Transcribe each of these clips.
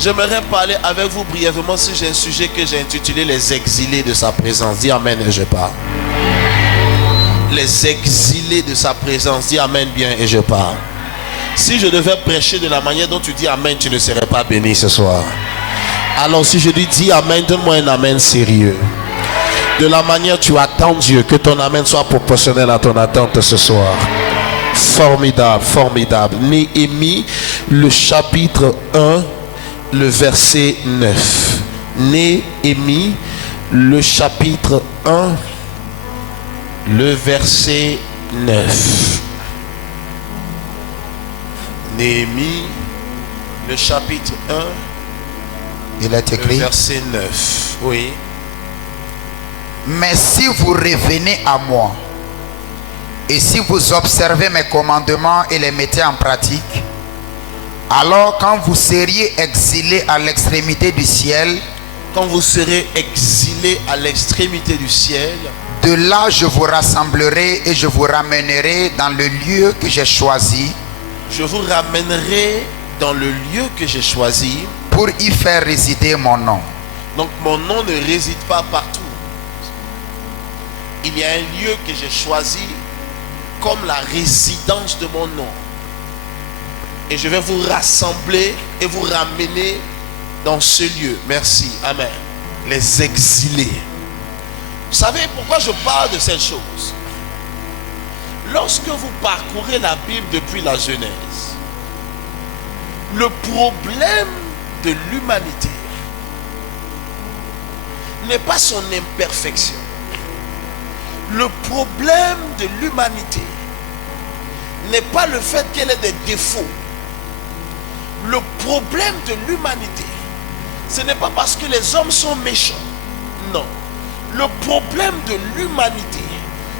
J'aimerais parler avec vous brièvement sur un sujet que j'ai intitulé les exilés de sa présence. Dis amen et je parle. Les exilés de sa présence. Dis amen bien et je parle. Si je devais prêcher de la manière dont tu dis amen, tu ne serais pas béni ce soir. Alors si je dis amen, donne-moi un amen sérieux. De la manière tu attends Dieu, que ton amen soit proportionnel à ton attente ce soir. Formidable, formidable. Néhémie, le chapitre 1, le verset 9. Néhémie, le chapitre 1, le verset 9. Néhémie, le chapitre 1, il est écrit, le verset 9. Oui. Mais si vous revenez à moi, et si vous observez mes commandements et les mettez en pratique, alors quand vous seriez exilés à l'extrémité du ciel, quand vous serez exilés à l'extrémité du ciel, de là je vous rassemblerai et je vous ramènerai dans le lieu que j'ai choisi. Je vous ramènerai dans le lieu que j'ai choisi pour y faire résider mon nom. Donc mon nom ne réside pas partout. Il y a un lieu que j'ai choisi comme la résidence de mon nom. Et je vais vous rassembler et vous ramener dans ce lieu. Merci. Amen. Les exilés. Vous savez pourquoi je parle de cette chose? Lorsque vous parcourez la Bible depuis la Genèse, le problème de l'humanité n'est pas son imperfection. Le problème de l'humanité n'est pas le fait qu'elle ait des défauts. Le problème de l'humanité, ce n'est pas parce que les hommes sont méchants. Non. Le problème de l'humanité,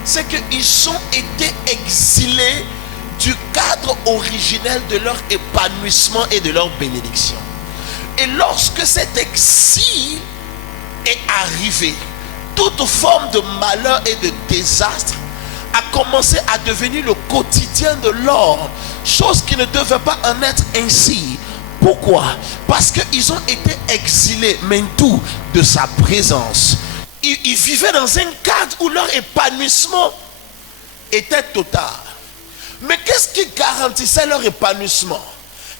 c'est qu'ils ont été exilés du cadre originel de leur épanouissement et de leur bénédiction. Et lorsque cet exil est arrivé, toute forme de malheur et de désastre a commencé à devenir le quotidien de l'homme, chose qui ne devait pas en être ainsi. Pourquoi? Parce qu'ils ont été exilés, mais tout de sa présence. Ils vivaient dans un cadre où leur épanouissement était total. Mais qu'est-ce qui garantissait leur épanouissement?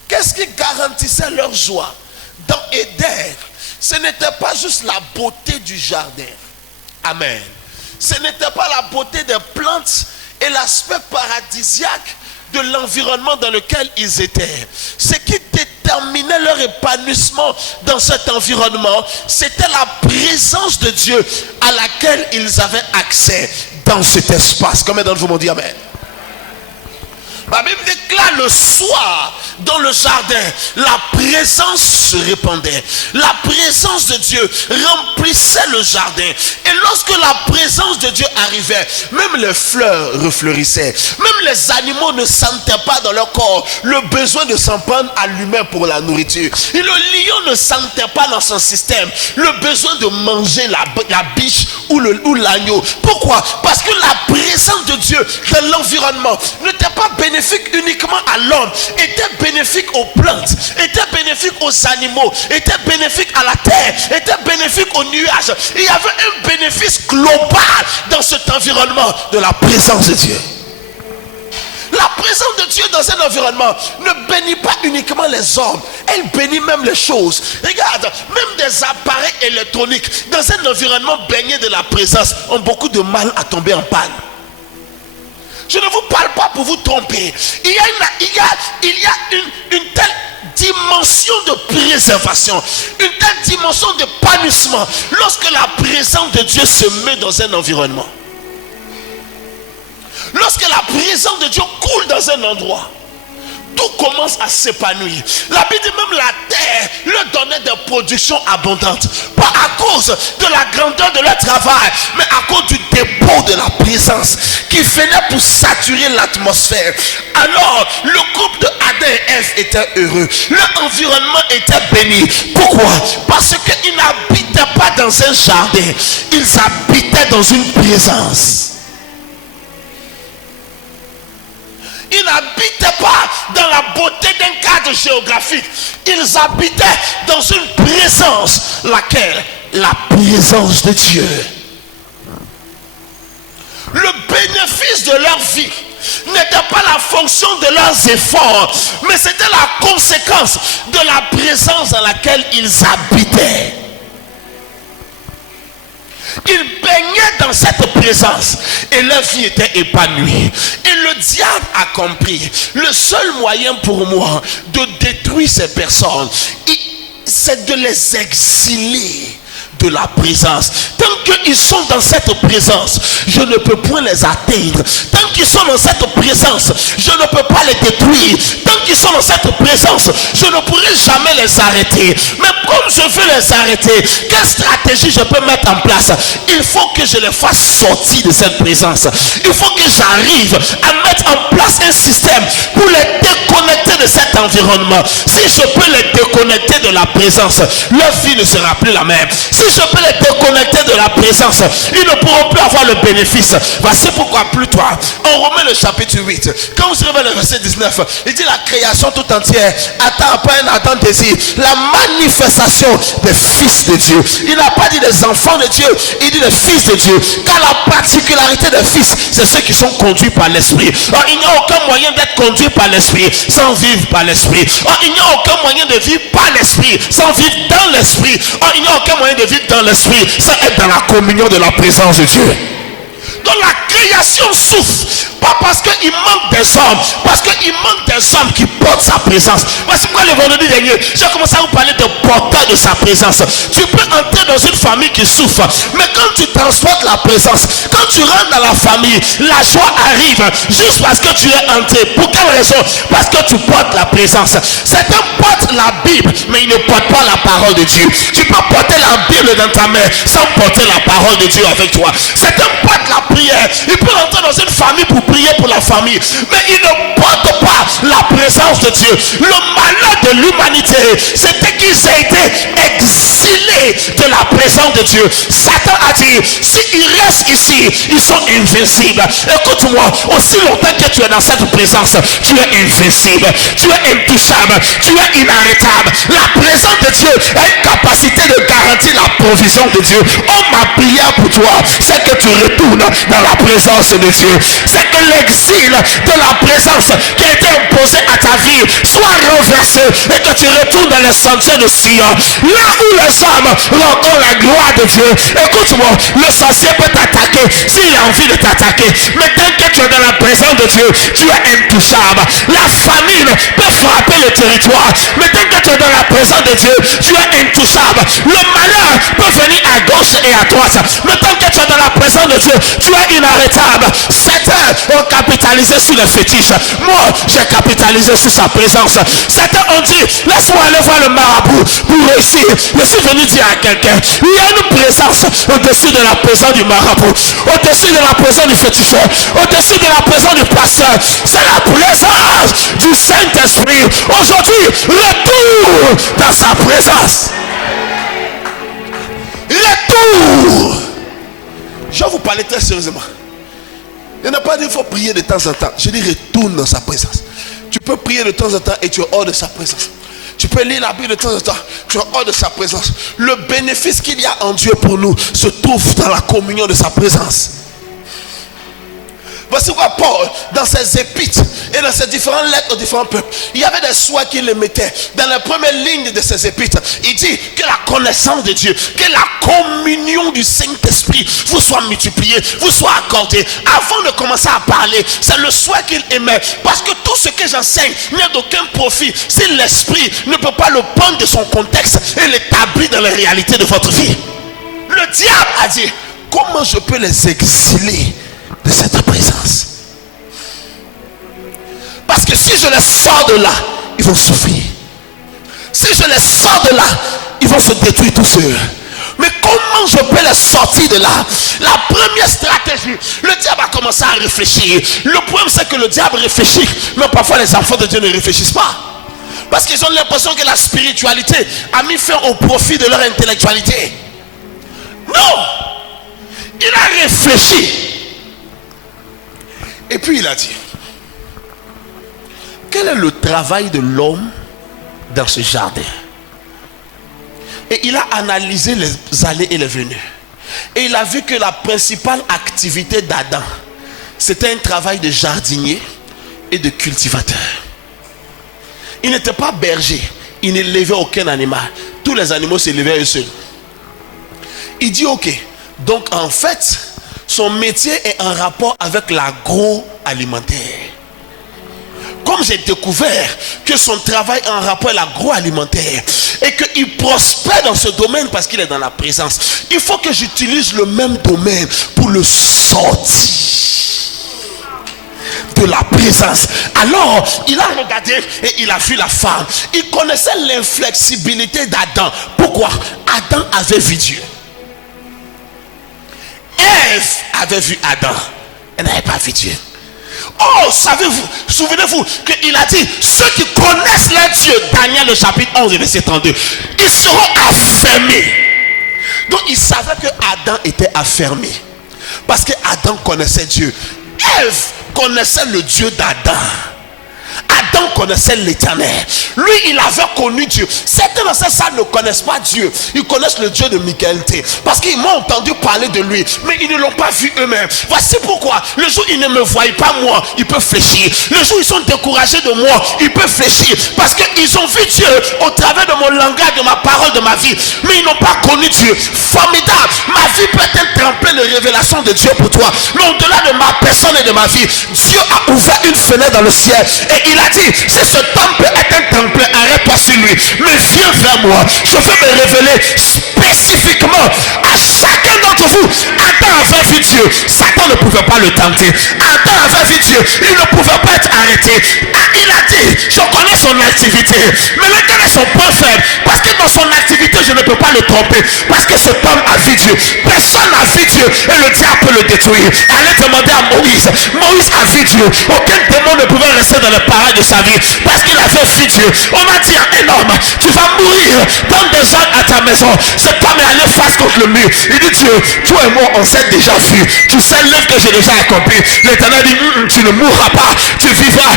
Qu'est-ce qui garantissait leur joie? Dans Éden, ce n'était pas juste la beauté du jardin. Amen. Ce n'était pas la beauté des plantes et l'aspect paradisiaque de l'environnement dans lequel ils étaient. Ce qui déterminait leur épanouissement dans cet environnement, c'était la présence de Dieu à laquelle ils avaient accès dans cet espace. Combien d'entre vous m'ont dit amen? La Bible déclare le soir dans le jardin, la présence se répandait. La présence de Dieu remplissait le jardin. Et lorsque la présence de Dieu arrivait, même les fleurs refleurissaient. Même les animaux ne sentaient pas dans leur corps le besoin de s'en prendre à l'humain pour la nourriture. Et le lion ne sentait pas dans son système le besoin de manger la biche ou l'agneau. Pourquoi? Parce que la présence de Dieu dans l'environnement n'était pas bénéfique uniquement à l'homme, était bénéfique aux plantes, était bénéfique aux animaux, était bénéfique à la terre, était bénéfique aux nuages. Il y avait un bénéfice global dans cet environnement de la présence de Dieu. La présence de Dieu dans un environnement ne bénit pas uniquement les hommes, elle bénit même les choses. Regarde, même des appareils électroniques dans un environnement baigné de la présence ont beaucoup de mal à tomber en panne. Je ne vous parle pas pour vous tromper. Il y a une telle dimension de préservation, une telle dimension d'épanouissement lorsque la présence de Dieu se met dans un environnement. Lorsque la présence de Dieu coule dans un endroit, tout commence à s'épanouir. La Bible dit même la terre leur donnait des productions abondantes. Pas à cause de la grandeur de leur travail, mais à cause du dépôt de la présence qui venait pour saturer l'atmosphère. Alors, le couple de Adam et Ève était heureux. Leur environnement était béni. Pourquoi? Parce qu'ils n'habitaient pas dans un jardin. Ils habitaient dans une présence. Ils n'habitaient pas dans la beauté d'un cadre arc géographique. Ils habitaient dans une présence, laquelle? La présence de Dieu. Le bénéfice de leur vie n'était pas la fonction de leurs efforts, mais c'était la conséquence de la présence dans laquelle ils habitaient. Ils baignaient dans cette présence et leur vie était épanouie. Et le diable a compris, le seul moyen pour moi de détruire ces personnes, c'est de les exiler de la présence. Tant qu'ils sont dans cette présence, je ne peux point les atteindre. Tant qu'ils sont dans cette présence, je ne peux pas les détruire. Tant qu'ils sont dans cette présence, je ne pourrai jamais les arrêter. Mais comme je veux les arrêter, quelle stratégie je peux mettre en place? Il faut que je les fasse sortir de cette présence. Il faut que j'arrive à mettre en place un système pour les déconnecter de cet environnement. Si je peux les déconnecter de la présence, leur vie ne sera plus la même. Si je peux les déconnecter de la présence, ils ne pourront plus avoir le bénéfice. Voici pourquoi plus tard, en Romains le chapitre 8, quand vous serez le verset 19, il dit la création tout entière attend après un ardent désir la manifestation des fils de Dieu. Il n'a pas dit des enfants de Dieu, il dit des fils de Dieu. Car la particularité des fils, c'est ceux qui sont conduits par l'esprit. Il n'y a aucun moyen d'être conduit par l'esprit sans vivre par l'esprit. Il n'y a aucun moyen de vivre par l'esprit sans vivre dans l'esprit. Il n'y a aucun moyen de vivre dans l'esprit sans être dans la communion de la présence de Dieu. Donc la création souffre, pas parce qu'il manque des hommes, parce qu'il manque des hommes qui portent sa présence. Voici pourquoi le vendredi dernier, j'ai commencé à vous parler de porteur de sa présence. Tu peux entrer dans une famille qui souffre, mais quand tu transportes la présence, quand tu rentres dans la famille, la joie arrive juste parce que tu es entré. Pour quelle raison? Parce que tu portes la présence. Certains portent la Bible, mais ils ne portent pas la parole de Dieu. Tu peux porter la Bible dans ta main sans porter la parole de Dieu avec toi. Certains portent la prière. Il peut entrer dans une famille pour prier pour la famille, mais il ne porte pas la présence de Dieu. Le malheur de l'humanité, c'était qu'ils aient été exilés de la présence de Dieu. Satan a dit, s'ils restent ici, ils sont invincibles. Écoute-moi, aussi longtemps que tu es dans cette présence, tu es invincible, tu es intouchable, tu es inarrêtable. La présence de Dieu a une capacité de garantir la provision de Dieu. Ma prière pour toi, c'est que tu retournes dans la présence de Dieu. C'est que l'exil de la présence qui a été imposé à ta vie soit renversé et que tu retournes dans les sentiers de Sion, là où les hommes rencontrent la gloire de Dieu. Écoute-moi, le sorcier peut t'attaquer s'il a envie de t'attaquer, mais tant que tu es dans la présence de Dieu, tu es intouchable. La famine peut frapper le territoire, mais tant que tu es dans la présence de Dieu, tu es intouchable. Le malheur peut venir à gauche et à droite, mais tant que tu es dans la présence de Dieu, tu es inarrêtable. Certains ont capitalisé sur les fétiches. Moi, j'ai capitalisé sur sa présence. Certains ont dit, laisse-moi aller voir le marabout pour réussir. Je suis venu dire à quelqu'un, il y a une présence au-dessus de la présence du marabout, au-dessus de la présence du féticheur, au-dessus de la présence du pasteur. C'est la présence du Saint-Esprit. Aujourd'hui, retour dans sa présence. Retour. Je vais vous parler très sérieusement. Il n'a pas dit qu'il faut prier de temps en temps. Je dis retourne dans sa présence. Tu peux prier de temps en temps et tu es hors de sa présence. Tu peux lire la Bible de temps en temps, tu es hors de sa présence. Le bénéfice qu'il y a en Dieu pour nous se trouve dans la communion de sa présence. Voici pourquoi Paul, dans ses épîtres et dans ses différentes lettres aux différents peuples, il y avait des soins qu'il les mettait. Dans la première ligne de ses épîtres, il dit que la connaissance de Dieu, que la communion du Saint-Esprit vous soit multipliée, vous soit accordée. Avant de commencer à parler, c'est le souhait qu'il émet. Parce que tout ce que j'enseigne n'a d'aucun profit si l'Esprit ne peut pas le prendre de son contexte et l'établir dans les réalités de votre vie. Le diable a dit, comment je peux les exiler de cette présence? Parce que si je les sors de là, ils vont souffrir. Si je les sors de là, ils vont se détruire tout seuls. Mais comment je peux les sortir de là? La première stratégie, le diable a commencé à réfléchir. Le problème, c'est que le diable réfléchit, mais parfois les enfants de Dieu ne réfléchissent pas. Parce qu'ils ont l'impression que la spiritualité a mis fin au profit de leur intellectualité. Non! Il a réfléchi. Et puis il a dit, quel est le travail de l'homme dans ce jardin. Et il a analysé les allées et les venues. Et il a vu que la principale activité d'Adam, c'était un travail de jardinier et de cultivateur. Il n'était pas berger. Il n'élevait aucun animal. Tous les animaux s'élevaient eux seuls. Il dit ok. Donc en fait, son métier est en rapport avec l'agroalimentaire. Comme j'ai découvert que son travail est en rapport avec l'agroalimentaire et qu'il prospère dans ce domaine parce qu'il est dans la présence, il faut que j'utilise le même domaine pour le sortir de la présence. Alors il a regardé et il a vu la femme. Il connaissait l'inflexibilité d'Adam. Pourquoi? Adam avait vu Dieu. Ève avait vu Adam. Elle n'avait pas vu Dieu. Oh, savez-vous, souvenez-vous qu'il a dit, ceux qui connaissent leur Dieu, Daniel le chapitre 11 verset 32, ils seront affermés. Donc il savait que Adam était affermé parce que Adam connaissait Dieu. Ève connaissait le Dieu d'Adam. Adam connaissait l'Éternel. Lui, il avait connu Dieu. Certains dans cette salle ne connaissent pas Dieu. Ils connaissent le Dieu de Michaëlté parce qu'ils m'ont entendu parler de lui, mais ils ne l'ont pas vu eux-mêmes. Voici pourquoi le jour où ils ne me voient pas moi, ils peuvent fléchir. Le jour où ils sont découragés de moi, ils peuvent fléchir parce qu'ils ont vu Dieu au travers de mon langage, de ma parole, de ma vie, mais ils n'ont pas connu Dieu. Formidable. Ma vie peut être un tremplin de révélation de Dieu pour toi, mais au-delà de ma personne et de ma vie, Dieu a ouvert une fenêtre dans le ciel et il a dit, si ce temple est un temple, arrête-toi sur lui, mais viens vers moi. Je veux me révéler spécifiquement à chacun d'entre vous. Adam avait vu Dieu, Satan ne pouvait pas le tenter. Adam avait vu Dieu, il ne pouvait pas être arrêté. Il a dit, je connais son activité, mais lequel est son point faible? Parce que dans son activité je ne peux pas le tromper, parce que cet homme a vu Dieu. Personne n'a vu Dieu et le diable peut le détruire. Allez demander à Moïse. Moïse a vu Dieu. Aucun démon ne pouvait rester dans le paradis de sa vie parce qu'il avait vu Dieu. On a dit à un homme, tu vas mourir dans des ordres à ta maison. Cet homme est allé face contre le mur. Il dit, Dieu, toi et moi on s'est déjà vu. Tu sais l'œuvre que j'ai déjà accompli. L'Éternel dit, tu ne mourras pas, tu vivras.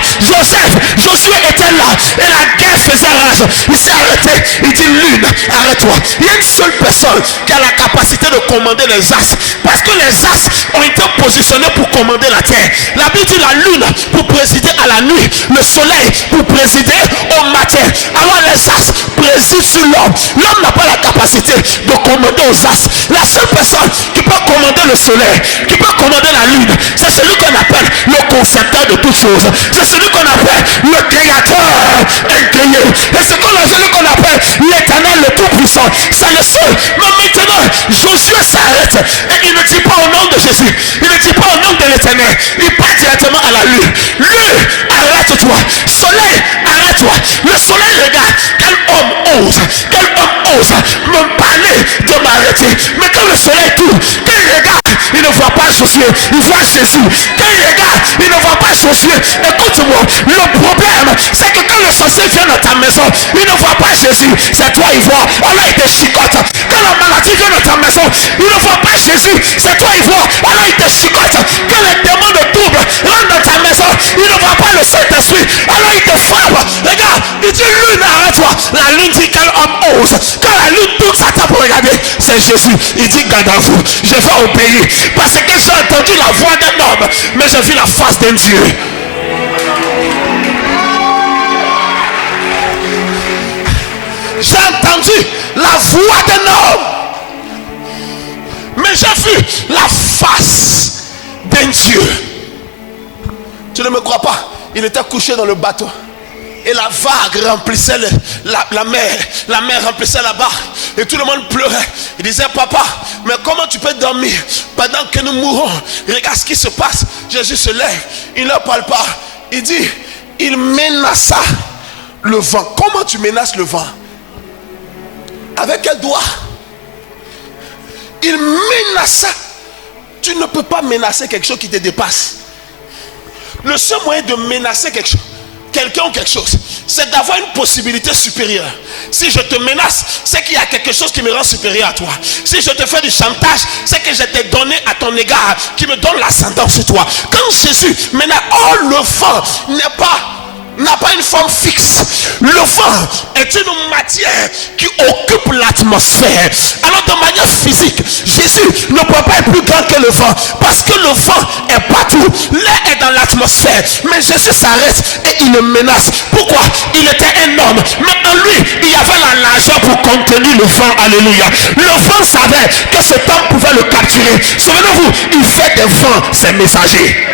Josué était là et la guerre faisait rage. Il s'est arrêté. Il dit, lune, arrête-toi. Il y a une seule personne qui a la capacité de commander les astres, parce que les astres ont été positionnés pour commander la terre. La Bible dit la lune pour présider à la nuit, le soleil pour présider au matin. Alors les astres président sur l'homme. L'homme n'a pas la capacité de commander aux astres. La seule personne qui peut commander le soleil, qui peut commander la lune, c'est celui qu'on appelle le concepteur de toutes choses. C'est celui qu'on appelle le créateur incréé. Et c'est celui qu'on appelle l'Éternel, le Tout-Puissant. C'est le seul. Mais maintenant, Josué s'arrête et il ne dit pas au nom de Jésus. Il ne dit pas au nom de l'Éternel. Il part directement à la lune. Lune, arrête-toi. Soleil, arrête-toi. Le soleil regarde. Quel homme ose me parler de m'arrêter. Mais quand le soleil tourne, quand il regarde, il ne voit pas Josué, il voit Jésus. Quand il regarde, il ne voit pas Josué. Écoute-moi, le problème, c'est que quand le sorcier vient dans ta maison, il ne voit pas Jésus, c'est toi il voit. Alors il te chicote. Quand la maladie vient dans ta maison, il ne voit pas Jésus, c'est toi il voit. Alors il te chicote. Quand les démons de trouble rentrent dans ta maison, il ne voit pas le Saint-Esprit, alors il te frappe. Regarde, il dit lune, arrête-toi. La lune dit quel homme ose. Quand la lune tourne sa tête pour regarder, c'est Jésus. Il dit garde à vous, je vais obéir. Parce que j'ai entendu la voix d'un homme, mais j'ai vu la face d'un Dieu. J'ai entendu la voix d'un homme, mais j'ai vu la face d'un Dieu. Tu ne me crois pas? Il était couché dans le bateau et la vague remplissait la mer. La mer remplissait la barque et tout le monde pleurait. Il disait, papa, mais comment tu peux dormir pendant que nous mourons? Regarde ce qui se passe. Jésus se lève, il ne parle pas. Il dit, il menaça le vent. Comment tu menaces le vent? Avec quel doigt? Il menaça. Tu ne peux pas menacer quelque chose qui te dépasse. Le seul moyen de menacer quelqu'un ou quelque chose, c'est d'avoir une possibilité supérieure. Si je te menace, c'est qu'il y a quelque chose qui me rend supérieur à toi. Si je te fais du chantage, c'est que je t'ai donné à ton égard qui me donne l'ascendant sur toi. Quand Jésus menace, oh, le vent n'est pas n'a pas une forme fixe. Le vent est une matière qui occupe l'atmosphère. Alors de manière physique, Jésus ne peut pas être plus grand que le vent, parce que le vent est partout. L'air est dans l'atmosphère, mais Jésus s'arrête et il le menace. Pourquoi? Il était un homme, mais en lui il y avait la largeur pour contenir le vent. Alléluia. Le vent savait que cet homme pouvait le capturer. Souvenez-vous, il fait des vents ses messagers.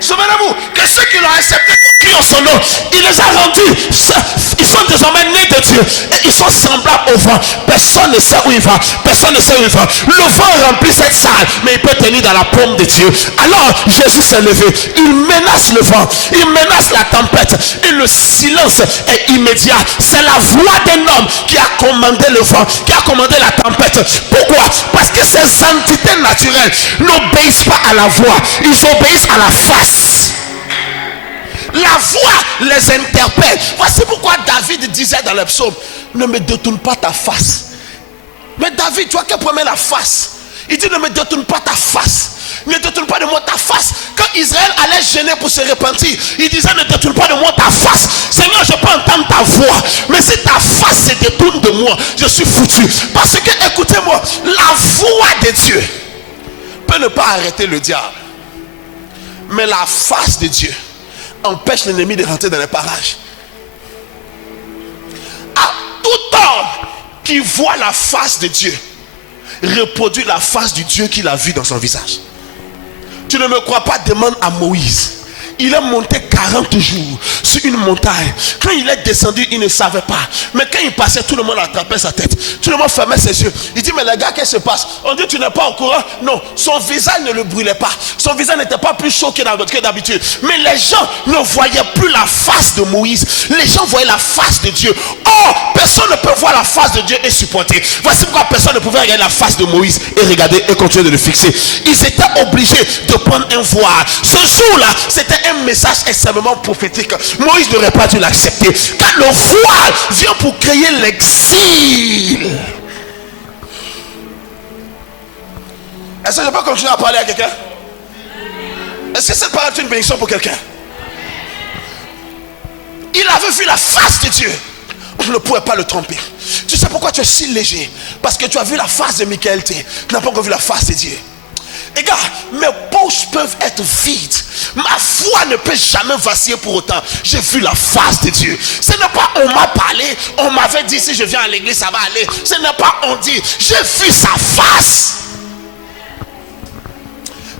Souvenez-vous que ceux qui l'ont accepté qui ont son nom, il les a rendus, ils sont désormais nés de Dieu et ils sont semblables au vent. Personne ne sait où il va, personne ne sait où il va. Le vent remplit cette salle, mais il peut tenir dans la paume de Dieu. Alors Jésus s'est levé, il menace le vent, il menace la tempête et le silence est immédiat. C'est la voix d'un homme qui a commandé le vent, qui a commandé la tempête. Pourquoi? Parce que ces entités naturelles n'obéissent pas à la voix, ils obéissent à la face. La voix les interpelle. Voici pourquoi David disait dans le psaume: ne me détourne pas ta face. Mais David, tu vois quel problème la face? Il dit: ne me détourne pas ta face. Ne détourne pas de moi ta face. Quand Israël allait gêner pour se repentir, il disait: ne détourne pas de moi ta face. Seigneur, je peux entendre ta voix, mais si ta face se détourne de moi, je suis foutu. Parce que, écoutez-moi, la voix de Dieu peut ne pas arrêter le diable, mais la face de Dieu empêche l'ennemi de rentrer dans les parages. À tout homme qui voit la face de Dieu reproduit la face du Dieu qu'il a vu dans son visage. Tu ne me crois pas? Demande à Moïse. Il est monté 40 jours sur une montagne. Quand il est descendu, il ne savait pas. Mais quand il passait, tout le monde attrapait sa tête. Tout le monde fermait ses yeux. Il dit: mais les gars, qu'est-ce qui se passe? On dit: tu n'es pas au courant? Non, son visage ne le brûlait pas. Son visage n'était pas plus chaud que d'habitude. Mais les gens ne voyaient plus la face de Moïse. Les gens voyaient la face de Dieu. Or, personne ne peut voir la face de Dieu et supporter. Voici pourquoi personne ne pouvait regarder la face de Moïse et regarder et continuer de le fixer. Ils étaient obligés de prendre un voile. Ce jour-là, c'était un message extrêmement prophétique. Moïse n'aurait pas dû l'accepter, car le voile vient pour créer l'exil. Est-ce que je peux continuer à parler à quelqu'un? Est-ce que cette parole est une bénédiction pour quelqu'un? Il avait vu la face de Dieu. On ne pouvait pas le tromper. Tu sais pourquoi tu es si léger? Parce que tu as vu la face de Michael T. Tu n'as pas encore vu la face de Dieu. Et gars, mes poches peuvent être vides, ma foi ne peut jamais vaciller pour autant. J'ai vu la face de Dieu. Ce n'est pas on m'a parlé, on m'avait dit si je viens à l'église ça va aller. Ce n'est pas on dit, j'ai vu sa face.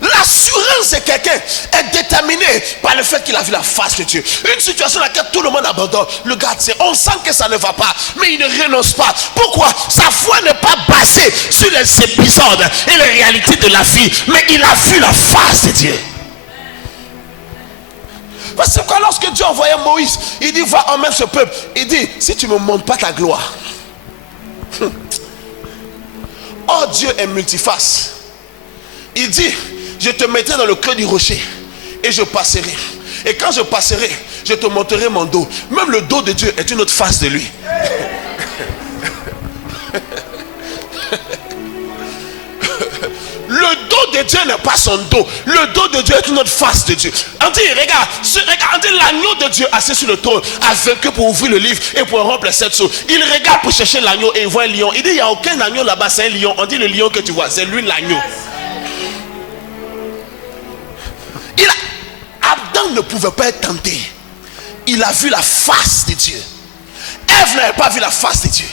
L'assurance de quelqu'un est déterminée par le fait qu'il a vu la face de Dieu. Une situation dans laquelle tout le monde abandonne. Le gars, on sent que ça ne va pas, mais il ne renonce pas. Pourquoi? Sa foi n'est pas basée sur les épisodes et les réalités de la vie, mais il a vu la face de Dieu. Parce que lorsque Dieu envoyait Moïse, il dit: va emmène ce peuple. Il dit: si tu ne me montres pas ta gloire. Oh, Dieu est multiface. Il dit: je te mettrai dans le creux du rocher et je passerai. Et quand je passerai, je te montrerai mon dos. Même le dos de Dieu est une autre face de lui. Le dos de Dieu n'est pas son dos. Le dos de Dieu est une autre face de Dieu. On dit: regarde, on dit l'agneau de Dieu assis sur le trône a vaincu pour ouvrir le livre et pour rompre les 7 sceaux. Il regarde pour chercher l'agneau et il voit un lion. Il dit: il n'y a aucun agneau là-bas, c'est un lion. On dit: le lion que tu vois, c'est lui l'agneau. Adam ne pouvait pas être tenté. Il a vu la face de Dieu. Ève n'avait pas vu la face de Dieu.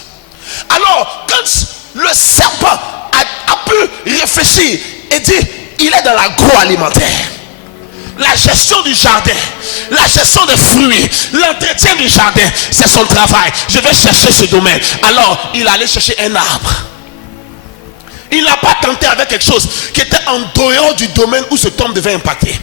Alors, quand le serpent a pu réfléchir et dire: il est dans l'agroalimentaire, la gestion du jardin, la gestion des fruits, l'entretien du jardin, c'est son travail. Je vais chercher ce domaine. Alors, il allait chercher un arbre. Il n'a pas tenté avec quelque chose qui était en dehors du domaine où cet homme devait impacter.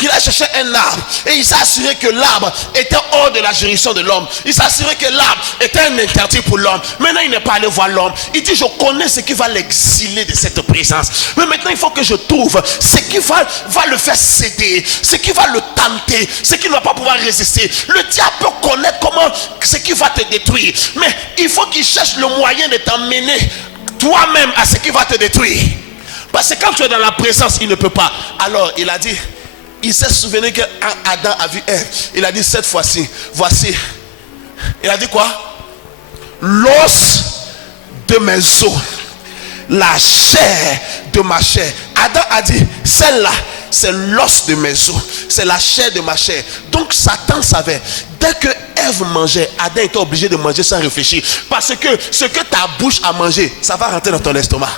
Il a cherché un arbre et il s'est assuré que l'arbre était hors de la juridiction de l'homme. Il s'est assuré que l'arbre était un interdit pour l'homme. Maintenant il n'est pas allé voir l'homme. Il dit: je connais ce qui va l'exiler de cette présence. Mais maintenant il faut que je trouve ce qui va le faire céder, ce qui va le tenter, ce qui ne va pas pouvoir résister. Le diable peut connaître comment ce qui va te détruire, mais il faut qu'il cherche le moyen de t'emmener toi-même à ce qui va te détruire. Parce que quand tu es dans la présence, il ne peut pas. Alors il a dit, il s'est souvenu que Adam a vu Ève. Il a dit cette fois-ci, voici. Il a dit quoi? L'os de mes os, la chair de ma chair. Adam a dit, celle-là, c'est l'os de mes os, c'est la chair de ma chair. Donc Satan savait, dès que Ève mangeait, Adam était obligé de manger sans réfléchir. Parce que ce que ta bouche a mangé, ça va rentrer dans ton estomac.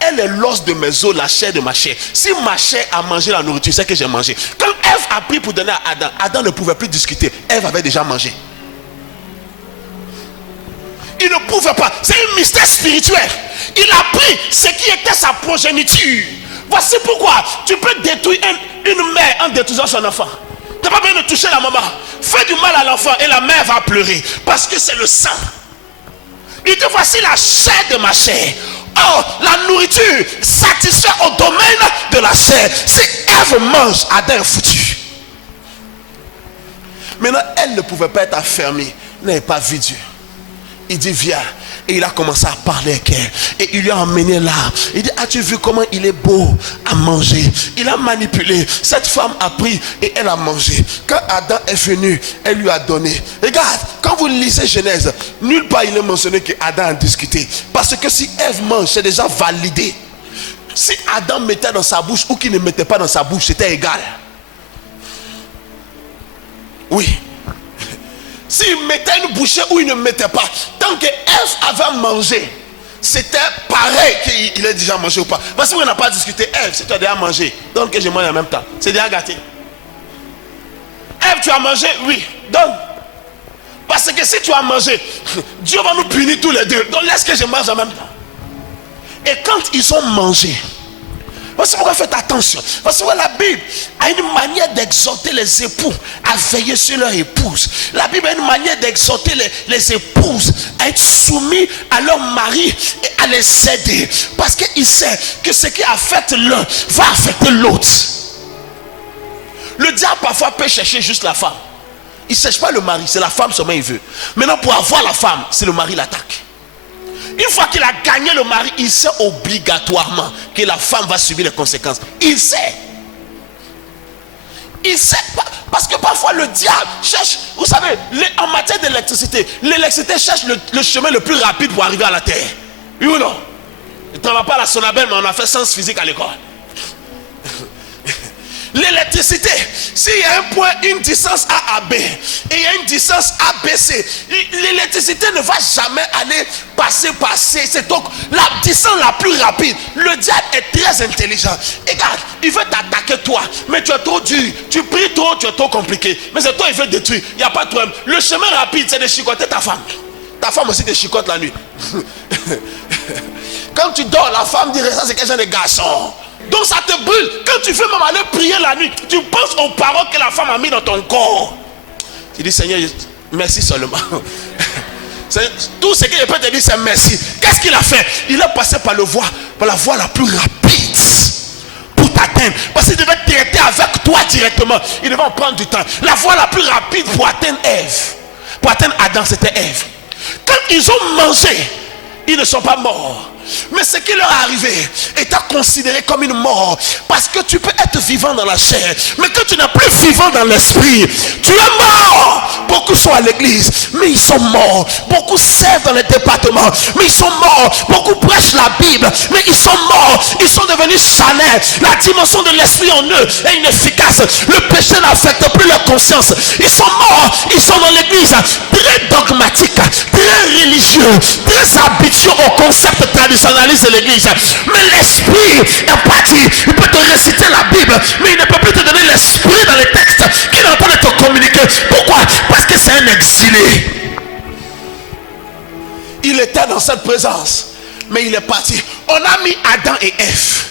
Elle est l'os de mes os, la chair de ma chair. Si ma chair a mangé la nourriture, c'est que j'ai mangé. Quand Ève a pris pour donner à Adam, Adam ne pouvait plus discuter. Ève avait déjà mangé. Il ne pouvait pas. C'est un mystère spirituel. Il a pris ce qui était sa progéniture. Voici pourquoi tu peux détruire une mère en détruisant son enfant. Tu n'as pas besoin de toucher la maman. Fais du mal à l'enfant et la mère va pleurer. Parce que c'est le sang. Il te voici la chair de ma chair. Oh, la nourriture satisfait au domaine de la chair. Si Ève mange, Adam est foutu. Maintenant, elle ne pouvait pas être affermie. Elle n'avait pas vu Dieu. Il dit viens. Et il a commencé à parler avec elle. Et il lui a emmené là. Il dit, as-tu vu comment il est beau à manger? Il a manipulé. Cette femme a pris et elle a mangé. Quand Adam est venu, elle lui a donné. Regarde, quand vous lisez Genèse, nulle part il est mentionné que Adam a discuté. Parce que si Ève mange, c'est déjà validé. Si Adam mettait dans sa bouche ou qu'il ne mettait pas dans sa bouche, c'était égal. Oui. S'il mettait une bouchée ou il ne mettait pas, tant que Ève avait mangé, c'était pareil qu'il ait déjà mangé ou pas. Parce qu'on n'a pas discuté. Ève, si tu as déjà mangé, donne que je mange en même temps. C'est déjà gâté. Ève, tu as mangé? Oui, donne. Parce que si tu as mangé, Dieu va nous punir tous les deux. Donc laisse que je mange en même temps. Et quand ils ont mangé, voici pourquoi faites attention. Parce que la Bible a une manière d'exhorter les époux à veiller sur leur épouse. La Bible a une manière d'exhorter les épouses à être soumis à leur mari et à les aider. Parce qu'il sait que ce qui affecte l'un va affecter l'autre. Le diable parfois peut chercher juste la femme. Il ne cherche pas le mari, c'est la femme seulement il veut. Maintenant pour avoir la femme, c'est le mari l'attaque. Une fois qu'il a gagné le mari, il sait obligatoirement que la femme va subir les conséquences. Il sait. Il sait pas. Parce que parfois le diable cherche, vous savez, en matière d'électricité, l'électricité cherche le chemin le plus rapide pour arriver à la terre. Oui ou non? Je ne travaille pas à la Sonabel, mais on a fait sciences physiques à l'école. L'électricité, s'il y a un point, une distance A à B et il y a une distance ABC, l'électricité ne va jamais aller passer. C'est donc la distance la plus rapide. Le diable est très intelligent. Regarde, il veut t'attaquer toi, mais tu es trop dur, tu pries trop, tu es trop compliqué. Mais c'est toi, il veut détruire. Il n'y a pas de problème. Le chemin rapide, c'est de chicoter ta femme. Ta femme aussi te chicote la nuit. Quand tu dors, la femme dit ça, c'est quelqu'un de garçon. Donc ça te brûle. Quand tu veux même aller prier la nuit, tu penses aux paroles que la femme a mis dans ton corps. Tu dis Seigneur, merci seulement. Tout ce que je peux te dire, c'est merci. Qu'est-ce qu'il a fait? Il est passé par la voie la plus rapide pour t'atteindre. Parce qu'il devait traiter avec toi directement. Il devait en prendre du temps. La voie la plus rapide pour atteindre Ève, pour atteindre Adam, c'était Ève. Quand ils ont mangé, ils ne sont pas morts. Mais ce qui leur est arrivé est considéré comme une mort. Parce que tu peux être vivant dans la chair, mais quand tu n'es plus vivant dans l'esprit, tu es mort. Beaucoup sont à l'église, mais ils sont morts. Beaucoup servent dans les départements, mais ils sont morts. Beaucoup prêchent la Bible, mais ils sont morts. Ils sont devenus charnels. La dimension de l'esprit en eux est inefficace. Le péché n'affecte plus leur conscience. Ils sont morts. Ils sont dans l'église très dogmatiques, très religieux, très habitués au concept traditionnaliste de l'église. Mais l'esprit est parti. Il peut te réciter la Bible, mais il ne peut plus te donner l'esprit dans les textes qui est en train de te communiquer. Pourquoi? Parce que c'est un exilé. Il était dans cette présence, mais il est parti. On a mis Adam et Ève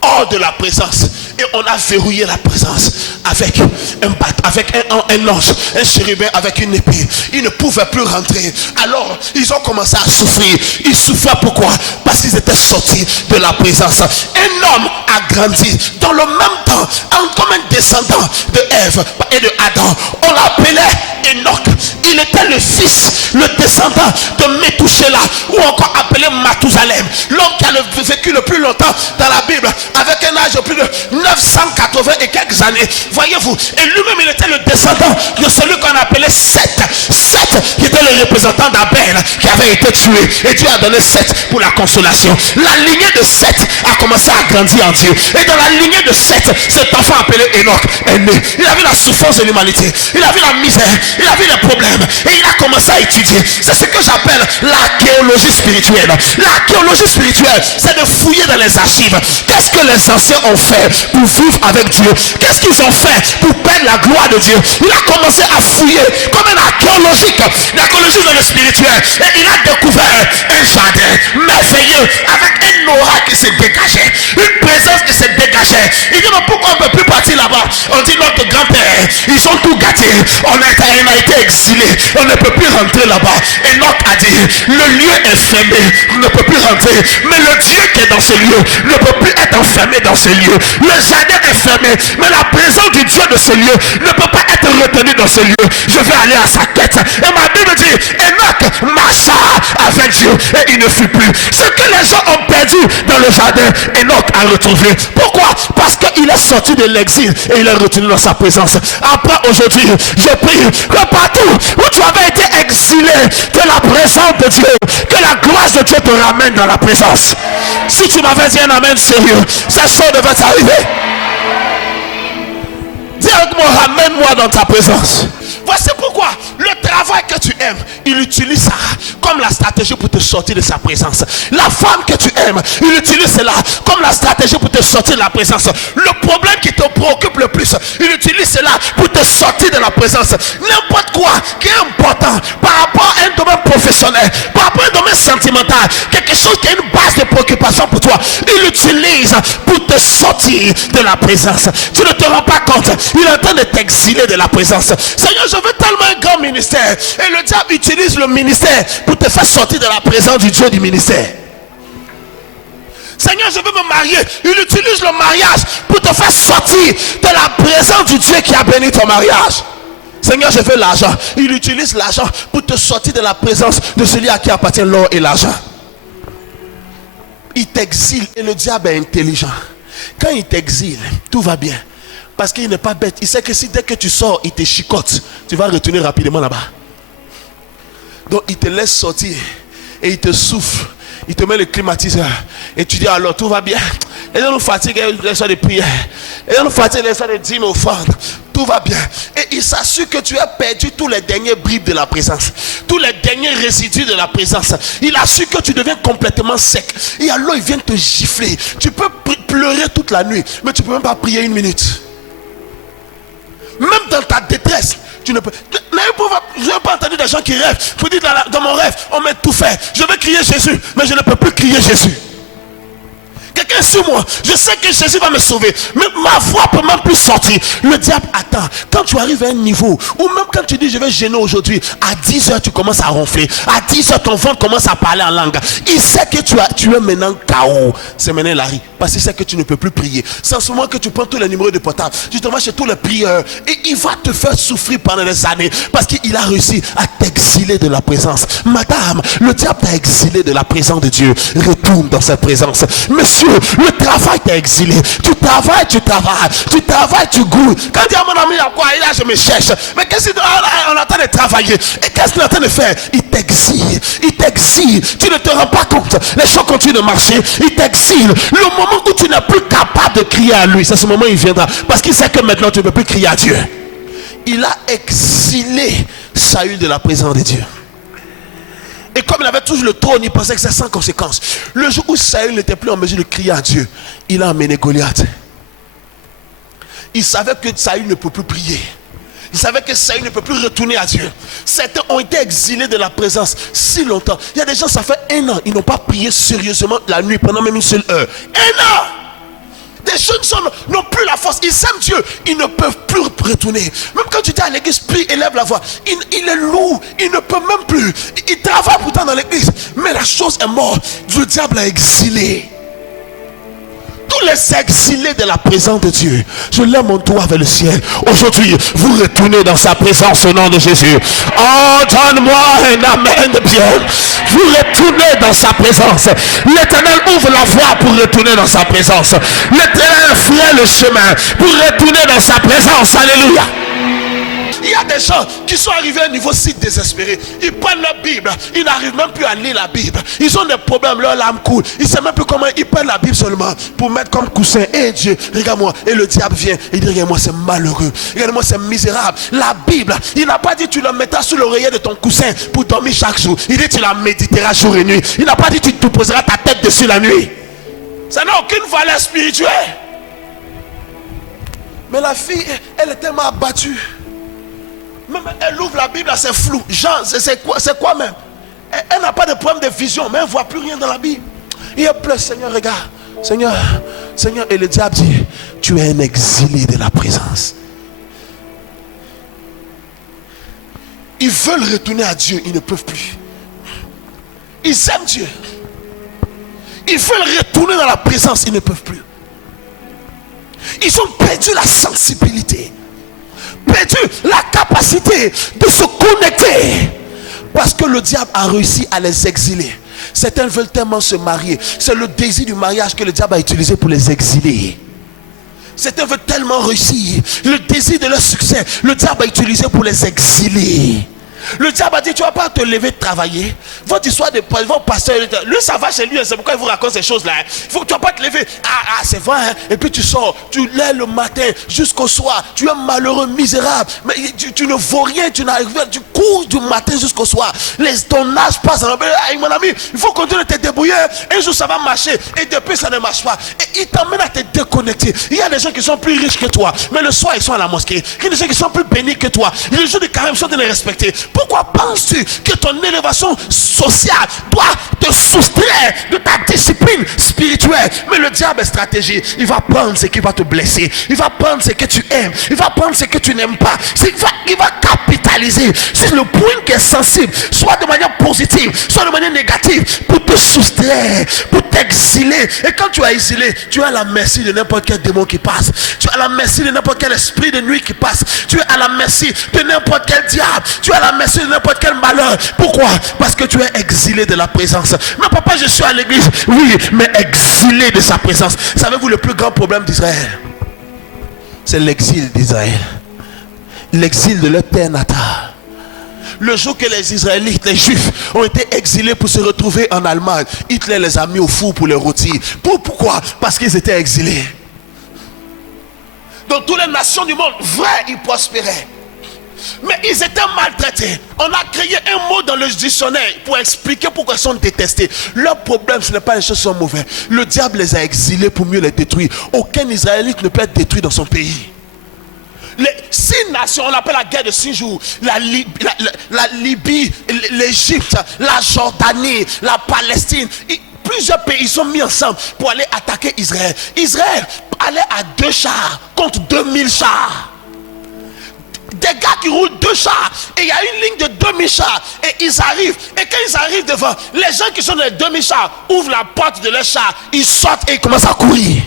hors de la présence et on a verrouillé la présence avec un ange, un chérubin avec une épée. Ils ne pouvaient plus rentrer. Alors ils ont commencé à souffrir. Ils souffraient pourquoi? Parce qu'ils étaient sortis de la présence. Un homme a grandi dans le même temps comme un descendant de Ève et de Adam. On l'appelait Enoch. Il était le fils, le descendant de Métouchéla, ou encore appelé Mathusalem, l'homme qui a vécu le plus longtemps dans la Bible, avec un âge de plus de 980 et quelques années. Voyez-vous, et lui-même il était le descendant de celui qu'on appelait Seth. Seth qui était le représentant d'Abel qui avait été tué. Et Dieu a donné Seth pour la consolation. La lignée de Seth a commencé à grandir en Dieu. Et dans la lignée de Seth, cet enfant appelé Enoch est né. Il a vu la souffrance de l'humanité. Il a vu la misère. Il a vu les problèmes. Et il a commencé à étudier. C'est ce que j'appelle l'archéologie spirituelle. L'archéologie spirituelle, c'est de fouiller dans les archives. Qu'est-ce que les anciens ont fait pour vivre avec Dieu? Qu'est-ce qu'ils ont fait pour perdre la gloire de Dieu? Il a commencé à fouiller comme un archéologique. L'archéologie dans le spirituel. Et il a découvert un jardin merveilleux avec un aura qui se dégageait, une présence qui se dégageait. Il dit, mais pourquoi on ne peut plus partir là-bas? On dit, notre grand-père, ils ont tout gâté. On a été exilé. On ne peut plus rentrer là-bas. Et Enoch a dit, le lieu est fermé. On ne peut plus rentrer. Mais le Dieu qui est dans ce lieu ne peut plus être enfermé dans ce lieu. Le jardin est fermé. Mais la présence du Dieu de ce lieu ne peut pas être retenue dans ce lieu. Je vais aller à sa quête. Et ma Bible dit, Enoch marcha avec Dieu et il ne fut plus. Ce que les gens ont perdu dans le jardin, Enoch a retrouvé. Pourquoi? Parce qu'il est sorti de l'exil et il est retenu dans sa présence. Après, aujourd'hui, je prie que partout où tu avais été exilé de la présence de Dieu, que la gloire de Dieu te ramène dans la présence. Si tu m'avais dit un amen sérieux, ça devait t'arriver. Dis avec moi, ramène-moi dans ta présence. Voici pourquoi le travail que tu aimes, il utilise ça comme la stratégie pour te sortir de sa présence. La femme que tu aimes, il utilise cela comme la stratégie pour te sortir de la présence. Le problème qui te préoccupe le plus, il utilise cela pour te sortir de la présence. N'importe quoi qui est important par rapport à un domaine professionnel, par rapport à un domaine sentimental, quelque chose qui a une base de préoccupation pour toi, il utilise pour te sortir de la présence. Tu ne te rends pas compte, il est en train de t'exiler de la présence. Seigneur, je veux tellement un grand ministère. Et le diable utilise le ministère pour te faire sortir de la présence du Dieu du ministère. Seigneur, je veux me marier. Il utilise le mariage pour te faire sortir de la présence du Dieu qui a béni ton mariage. Seigneur, je veux l'argent. Il utilise l'argent pour te sortir de la présence de celui à qui appartient l'or et l'argent. Il t'exile et le diable est intelligent. Quand il t'exile, tout va bien. Parce qu'il n'est pas bête. Il sait que si dès que tu sors, il te chicote, tu vas retourner rapidement là-bas. Donc il te laisse sortir et il te souffle. Il te met le climatiseur et tu dis alors tout va bien. Et là nous fatigue les soins de prière. Et là nous fatigue les soins de dîmes offrandes. Tout va bien. Et il s'assure que tu as perdu tous les derniers bribes de la présence. Tous les derniers résidus de la présence. Il assure que tu deviens complètement sec. Et alors il vient te gifler. Tu peux pleurer toute la nuit, mais tu ne peux même pas prier une minute. Même dans ta détresse, tu ne peux. Je n'ai pas entendu des gens qui rêvent. Vous dites dans mon rêve, on m'a tout fait. Je veux crier Jésus, mais je ne peux plus crier Jésus. Quelqu'un sur moi, je sais que Jésus va me sauver, mais ma voix peut même plus sortir. Le diable attend. Quand tu arrives à un niveau, ou même quand tu dis je vais gêner aujourd'hui, à 10h tu commences à ronfler. À 10h ton ventre commence à parler en langue. Il sait que tu es maintenant KO. C'est maintenant Larry. Parce qu'il sait que tu ne peux plus prier. C'est en ce moment que tu prends tous les numéros de portable. Tu te vas chez tous les prieurs. Et il va te faire souffrir pendant des années. Parce qu'il a réussi à t'exiler de la présence. Madame, le diable t'a exilé de la présence de Dieu. Retourne dans cette présence. Monsieur, le travail t'a exilé. Tu travailles, tu goules. Quand il dit à mon ami, il y a quoi? Et là, je me cherche. Mais qu'est-ce qu'on est en train de travailler? Et qu'est-ce qu'il est en train de faire? Il t'exile. Tu ne te rends pas compte. Les choses continuent de marcher. Il t'exile. Le moment où tu n'es plus capable de crier à lui, c'est ce moment où il viendra. Parce qu'il sait que maintenant, tu ne peux plus crier à Dieu. Il a exilé Saül de la présence de Dieu. Et comme il avait toujours le trône, il pensait que c'est sans conséquence. Le jour où Saül n'était plus en mesure de crier à Dieu, il a emmené Goliath. Il savait que Saül ne peut plus prier. Il savait que Saül ne peut plus retourner à Dieu. Certains ont été exilés de la présence si longtemps. Il y a des gens, ça fait 1 an, ils n'ont pas prié sérieusement la nuit pendant même une seule heure. 1 an! Des jeunes n'ont plus la force. Ils aiment Dieu. Ils ne peuvent plus retourner. Même quand tu dis à l'église, prie, élève la voix. Il est lourd. Il ne peut même plus. Il travaille pourtant dans l'église. Mais la chose est morte. Le diable l'a exilé. Tous les exilés de la présence de Dieu. Je lève mon doigt vers le ciel. Aujourd'hui, vous retournez dans sa présence au nom de Jésus. Oh, donne-moi un amen de bien. Vous retournez dans sa présence. L'Éternel ouvre la voie pour retourner dans sa présence. L'Éternel fait le chemin pour retourner dans sa présence. Alléluia. Il y a des gens qui sont arrivés à un niveau si désespéré. Ils prennent leur Bible, ils n'arrivent même plus à lire la Bible. Ils ont des problèmes, leur larme coule. Ils ne savent même plus comment. Ils prennent la Bible seulement pour mettre comme coussin. Et Dieu, regarde-moi. Et le diable vient et dit, regarde-moi, c'est malheureux. Regarde-moi, c'est misérable. La Bible, il n'a pas dit tu la mettras sous l'oreiller de ton coussin pour dormir chaque jour. Il dit tu la méditeras jour et nuit. Il n'a pas dit tu te poseras ta tête dessus la nuit. Ça n'a aucune valeur spirituelle. Mais la fille, elle est tellement abattue. Même elle ouvre la Bible, c'est flou. Jean, c'est quoi même? Elle n'a pas de problème de vision, mais elle ne voit plus rien dans la Bible. Et elle pleure, Seigneur, regarde. Seigneur, et le diable dit, tu es un exilé de la présence. Ils veulent retourner à Dieu, ils ne peuvent plus. Ils aiment Dieu. Ils veulent retourner dans la présence, ils ne peuvent plus. Ils ont perdu la sensibilité, perdu la capacité de se connecter, parce que le diable a réussi à les exiler. Certains veulent tellement se marier, c'est le désir du mariage que le diable a utilisé pour les exiler. Certains veulent tellement réussir, le désir de leur succès, le diable a utilisé pour les exiler. Le diable a dit, tu ne vas pas te lever travailler. Votre histoire de votre pasteur, lui ça va chez lui, c'est pourquoi il vous raconte ces choses-là. Il faut que tu ne vas pas te lever. Ah, c'est vrai, hein? Et puis tu sors, tu lèves le matin jusqu'au soir. Tu es malheureux, misérable. Mais tu ne vaux rien, tu cours du matin jusqu'au soir. Ton âge passe. Mon ami, il faut continuer de te débrouiller. Un jour ça va marcher. Et depuis ça ne marche pas. Et il t'emmène à te déconnecter. Il y a des gens qui sont plus riches que toi, mais le soir ils sont à la mosquée. Il y a des gens qui sont plus bénis que toi. Les jours de carême sont de les respecter. Pourquoi penses-tu que ton élévation sociale doit te soustraire de ta discipline spirituelle? Mais le diable est stratégique. Il va prendre ce qui va te blesser. Il va prendre ce que tu aimes. Il va prendre ce que tu n'aimes pas. Il va capitaliser sur le point qui est sensible, soit de manière positive, soit de manière négative, pour te soustraire, pour t'exiler. Et quand tu es exilé, tu es à la merci de n'importe quel démon qui passe. Tu es à la merci de n'importe quel esprit de nuit qui passe. Tu es à la merci de n'importe quel diable. Tu es à la merci de n'importe quel malheur. Pourquoi? Parce que tu es exilé de la présence. Mais papa, je suis à l'église. Oui, mais exilé de sa présence. Savez-vous le plus grand problème d'Israël? C'est l'exil d'Israël. L'exil de leur terre natale. Le jour que les Israélites, les Juifs ont été exilés pour se retrouver en Allemagne, Hitler les a mis au four pour les rôtir. Pourquoi? Parce qu'ils étaient exilés. Dans toutes les nations du monde, vrai, ils prospéraient. Mais ils étaient maltraités. On a créé un mot dans le dictionnaire pour expliquer pourquoi ils sont détestés. Leur problème, ce n'est pas les choses sont mauvaises. Le diable les a exilés pour mieux les détruire. Aucun Israélite ne peut être détruit dans son pays. Les 6 nations, on appelle la guerre de 6 jours. La Libye, l'Égypte, la Jordanie, la Palestine. Plusieurs pays sont mis ensemble pour aller attaquer Israël. Israël allait à 2 chars contre 2000 chars. Des gars qui roulent 2 chars et il y a une ligne de 2000 chars et ils arrivent. Et quand ils arrivent devant, les gens qui sont dans les 2000 chars ouvrent la porte de leur char, ils sortent et ils commencent à courir.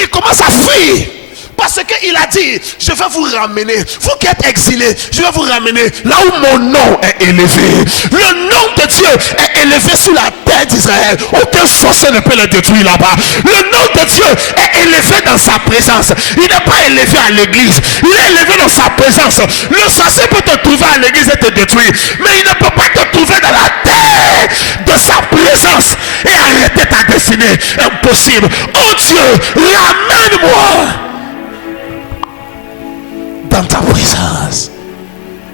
Ils commencent à fuir. Parce qu'il a dit, je vais vous ramener, vous qui êtes exilés, je vais vous ramener là où mon nom est élevé. Le nom de Dieu est élevé sur la terre d'Israël. Aucun sorcier ne peut le détruire là-bas. Le nom de Dieu est élevé dans sa présence. Il n'est pas élevé à l'église, il est élevé dans sa présence. Le sorcier peut te trouver à l'église et te détruire, mais il ne peut pas te trouver dans la terre de sa présence et arrêter ta destinée. Impossible. Oh Dieu, ramène-moi dans ta présence.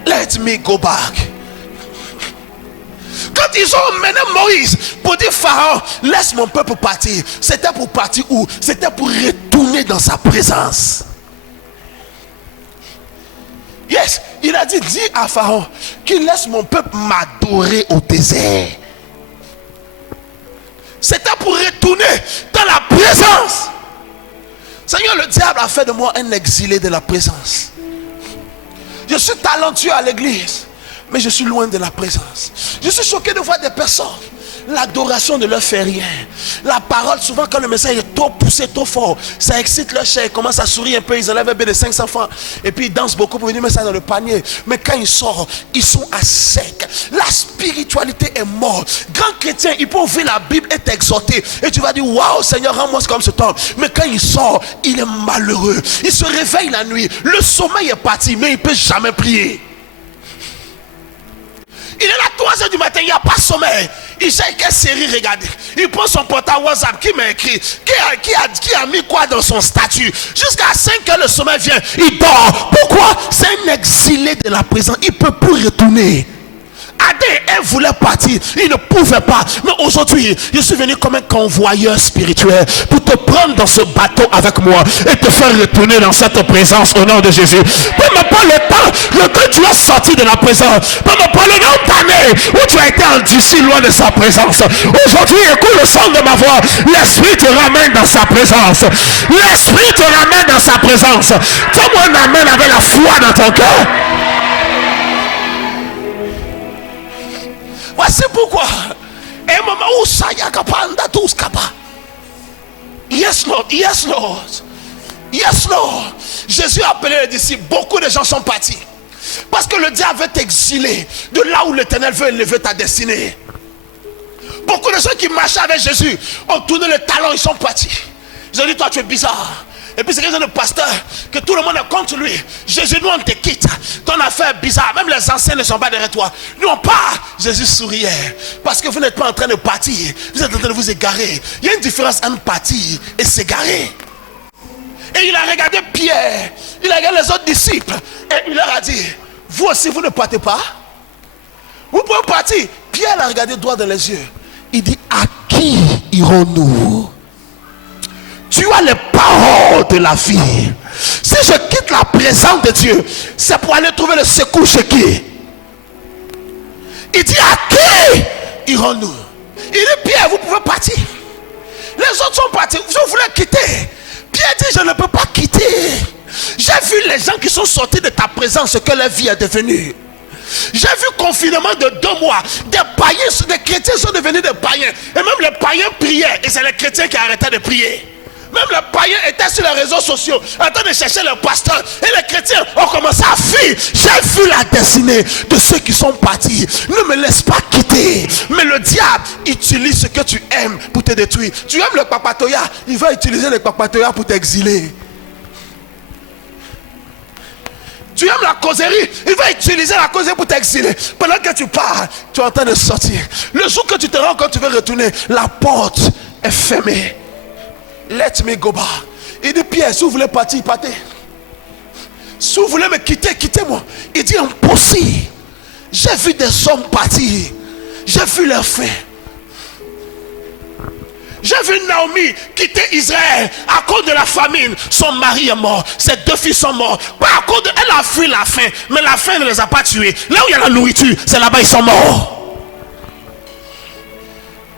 Let me go back. Quand ils ont emmené Moïse pour dire Pharaon, laisse mon peuple partir, c'était pour partir où? C'était pour retourner dans sa présence. Yes, il a dit, dis à Pharaon qu'il laisse mon peuple m'adorer au désert. C'était pour retourner dans la présence. Seigneur, le diable a fait de moi un exilé de la présence. Je suis talentueux à l'église, mais je suis loin de la présence. Je suis choqué de voir des personnes L'adoration ne leur fait rien. La parole, souvent quand le message est trop poussé, trop fort, ça excite leur chair. Ils commencent à sourire un peu, ils enlèvent un peu de 500 francs. Et puis ils dansent beaucoup pour venir mettre ça dans le panier. Mais quand ils sortent, ils sont à sec. La spiritualité est morte. Grand chrétien, il peut ouvrir la Bible et t'exhorter. Et tu vas dire, waouh Seigneur, rends-moi comme cet homme. Mais quand il sort, il est malheureux. Il se réveille la nuit. Le sommeil est parti, mais il ne peut jamais prier. Il est là 3 heures du matin, il n'y a pas de sommeil. Il sait quelle série regarder. Il prend son portable WhatsApp, qui m'a écrit, qui a mis quoi dans son statut. Jusqu'à 5 heures, le sommeil vient, il dort. Pourquoi? C'est un exilé de la présence. Il ne peut plus retourner. Adé, elle voulait partir, il ne pouvait pas. Mais aujourd'hui, je suis venu comme un convoyeur spirituel pour te prendre dans ce bateau avec moi et te faire retourner dans cette présence au nom de Jésus. Peu m'importe le temps que tu as sorti de la présence, peu m'importe le nombre d'années où tu as été endurci loin de sa présence. Aujourd'hui, écoute le son de ma voix. L'Esprit te ramène dans sa présence. L'Esprit te ramène dans sa présence. Fais-moi un amen avec la foi dans ton cœur. Voici pourquoi. Un moment où ça y a kapanda tous kapa. Yes Lord, yes Lord, yes Lord. Jésus a appelé les disciples. Beaucoup de gens sont partis parce que le diable veut t'exiler de là où l'Éternel veut élever ta destinée. Beaucoup de gens qui marchaient avec Jésus ont tourné le talon, ils sont partis. Ils ont dit, toi tu es bizarre. Et puis c'est quelqu'un de pasteur que tout le monde est contre lui. Jésus, nous on te quitte. Ton affaire est bizarre. Même les anciens ne sont pas derrière toi. Nous on part. Jésus souriait. Parce que vous n'êtes pas en train de partir. Vous êtes en train de vous égarer. Il y a une différence entre partir et s'égarer. Et il a regardé Pierre. Il a regardé les autres disciples. Et il leur a dit, vous aussi vous ne partez pas. Vous pouvez partir. Pierre l'a regardé droit dans les yeux. Il dit, à qui irons-nous? Tu as les paroles de la vie. Si je quitte la présence de Dieu, c'est pour aller trouver le secours chez qui? Il dit, à qui irons-nous? Il dit, Pierre, vous pouvez partir. Les autres sont partis. Vous voulez quitter. Pierre dit, je ne peux pas quitter. J'ai vu les gens qui sont sortis de ta présence, ce que leur vie est devenue. J'ai vu confinement de 2 mois. Des païens, des chrétiens sont devenus des païens. Et même les païens priaient. Et c'est les chrétiens qui arrêtaient de prier. Même les païens étaient sur les réseaux sociaux en train de chercher le pasteur. Et les chrétiens ont commencé à fuir. J'ai vu la destinée de ceux qui sont partis. Ne me laisse pas quitter. Mais le diable utilise ce que tu aimes pour te détruire. Tu aimes le papatoya, il va utiliser le papatoya pour t'exiler. Tu aimes la causerie, il va utiliser la causerie pour t'exiler. Pendant que tu pars, tu es en train de sortir. Le jour que tu te rends quand tu veux retourner, la porte est fermée. Let me go back. Il dit, Pierre, si vous voulez partir, partez. Si vous voulez me quitter, quittez-moi. Il dit, impossible. J'ai vu des hommes partir. J'ai vu leur fin. J'ai vu Naomi quitter Israël à cause de la famine. Son mari est mort. Ses 2 filles sont morts. Pas à cause de... Elle a fui la faim. Mais la faim ne les a pas tués. Là où il y a la nourriture, c'est là-bas ils sont morts.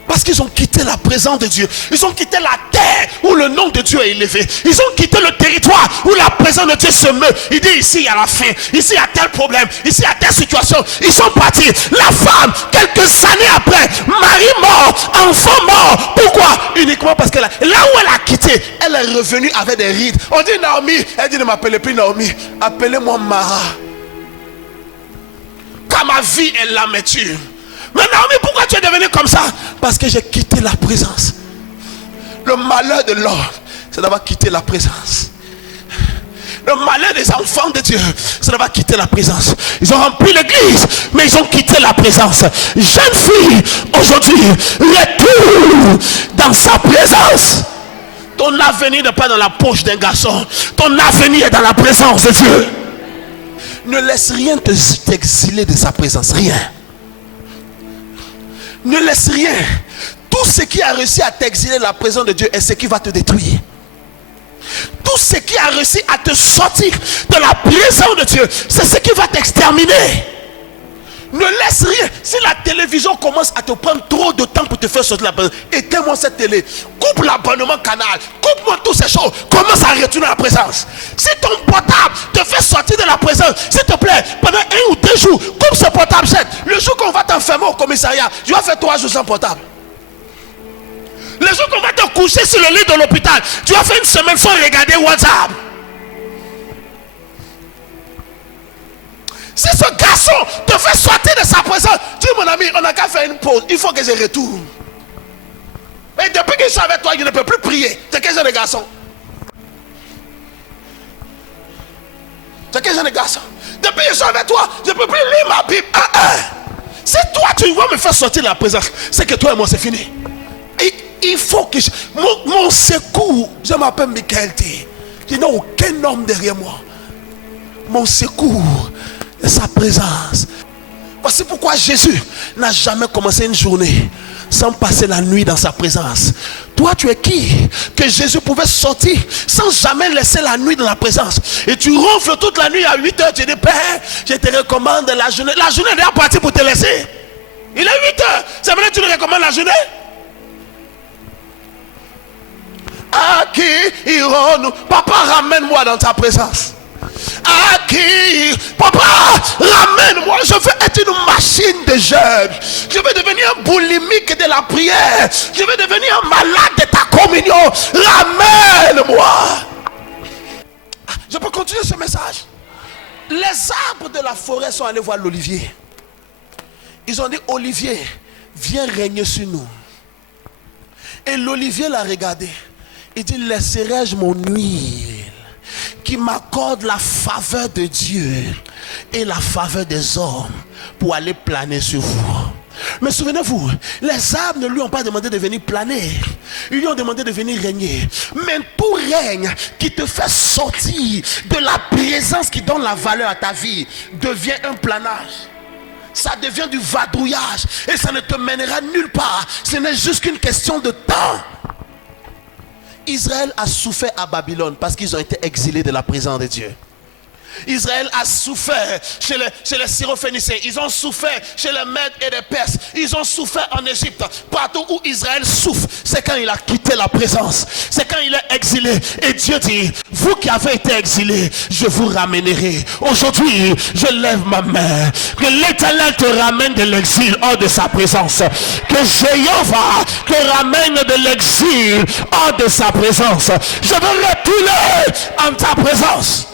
Parce qu'ils ont quitté la présence de Dieu. Ils ont quitté la terre où le nom de Dieu est élevé. Ils ont quitté le territoire où la présence de Dieu se meut. Il dit, ici il y a la faim. Ici il y a tel problème. Ici il y a telle situation. Ils sont partis. La femme, quelques années après, mari mort, enfant mort. Pourquoi? Uniquement parce que là où elle a quitté, elle est revenue avec des rides. On dit Naomi. Elle dit, ne m'appelez plus Naomi. Appelez-moi Mara. Car ma vie est l'amertume. Mais Naomi, pourquoi tu es devenu comme ça? Parce que j'ai quitté la présence. Le malheur de l'homme, c'est d'avoir quitté la présence. Le malheur des enfants de Dieu, c'est d'avoir quitté la présence. Ils ont rempli l'église, mais ils ont quitté la présence. Jeune fille, aujourd'hui, retourne dans sa présence. Ton avenir n'est pas dans la poche d'un garçon. Ton avenir est dans la présence de Dieu. Ne laisse rien t'exiler de sa présence. Rien. Ne laisse rien. Tout ce qui a réussi à t'exiler de la présence de Dieu est ce qui va te détruire. Tout ce qui a réussi à te sortir de la présence de Dieu, c'est ce qui va t'exterminer. Ne laisse rien. Si la télévision commence à te prendre trop de temps pour te faire sortir de la présence, éteins-moi cette télé. Coupe l'abonnement canal. Coupe-moi toutes ces choses. Commence à retourner à la présence. Si ton portable te fait sortir de la présence, s'il te plaît, pendant 1 ou 2 jours, coupe ce portable. Le jour qu'on va t'enfermer au commissariat, tu vas faire 3 jours sans portable. Les jours qu'on va te coucher sur le lit de l'hôpital, tu as fait une semaine sans regarder WhatsApp. Si ce garçon te fait sortir de sa présence, dis mon ami, on n'a qu'à faire une pause. Il faut que je retourne. Et depuis que je suis avec toi, je ne peux plus prier. C'est quel genre de garçon? C'est quel genre de garçon? Depuis que je suis avec toi, je ne peux plus lire ma Bible. Si toi tu vas me faire sortir de la présence, c'est que toi et moi c'est fini. Et il faut que mon secours, je m'appelle Michael T. Je n'ai aucun homme derrière moi. Mon secours est sa présence. Voici pourquoi Jésus n'a jamais commencé une journée sans passer la nuit dans sa présence. Toi tu es qui que Jésus pouvait sortir sans jamais laisser la nuit dans la présence? Et tu ronfles toute la nuit à 8 heures. Tu dis, Père, je te recommande la journée. La journée est déjà partie pour te laisser. Il est 8 heures. C'est vrai que tu nous recommandes la journée? À qui irons-nous? Papa, ramène-moi dans ta présence. À qui? Papa, ramène-moi. Je veux être une machine de jeûne. Je veux devenir un boulimique de la prière. Je veux devenir un malade de ta communion. Ramène-moi. Je peux continuer ce message? Les arbres de la forêt sont allés voir l'olivier. Ils ont dit, Olivier, viens régner sur nous. Et l'olivier l'a regardé. Il dit, laisserai-je mon huile qui m'accorde la faveur de Dieu et la faveur des hommes pour aller planer sur vous? Mais souvenez-vous, les arbres ne lui ont pas demandé de venir planer. Ils lui ont demandé de venir régner. Mais tout règne qui te fait sortir de la présence qui donne la valeur à ta vie devient un planage. Ça devient du vadrouillage et ça ne te mènera nulle part. Ce n'est juste qu'une question de temps. Israël a souffert à Babylone parce qu'ils ont été exilés de la présence de Dieu. Israël a souffert chez les Syrophéniciens. Ils ont souffert chez les Mèdes et les Perses. Ils ont souffert en Égypte. Partout où Israël souffre, c'est quand il a quitté la présence. C'est quand il est exilé. Et Dieu dit, vous qui avez été exilés, je vous ramènerai. Aujourd'hui, je lève ma main. Que l'Éternel te ramène de l'exil hors de sa présence. Que Jéhovah te ramène de l'exil hors de sa présence. Je veux retourner en ta présence.